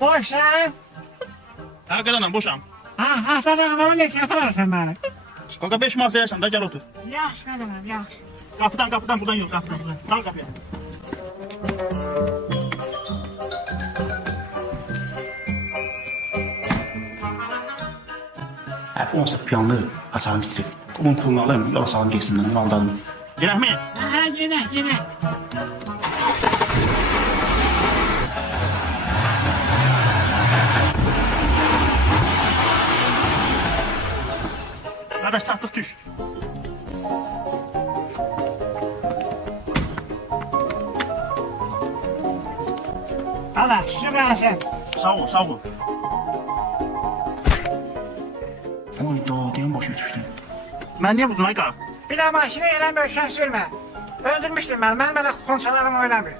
Boşsan. Hakikaten boşam. Hastalığı zaman ne yaparsın bana? Kaka 5 manat verirsen de gel otur. Yaxşı qadınım, yaxşı. Kapıdan buradan yok kapıdan. Dal kapıya. Onsuz piyanlı açarım istirib. Bunun pulunu alayım, yola salım geçsindən, aldadım. Gerek mi? Gedək. Kardeş çattık düş. Allah, şükürləsin. Sağ ol. Oy, doğrudan boşa düşdü. Ben niye buldun Ayka? Bir də maşını elə möhkəm sürmə. Öldürmüşdüm mən belə xonçalarım oynamır.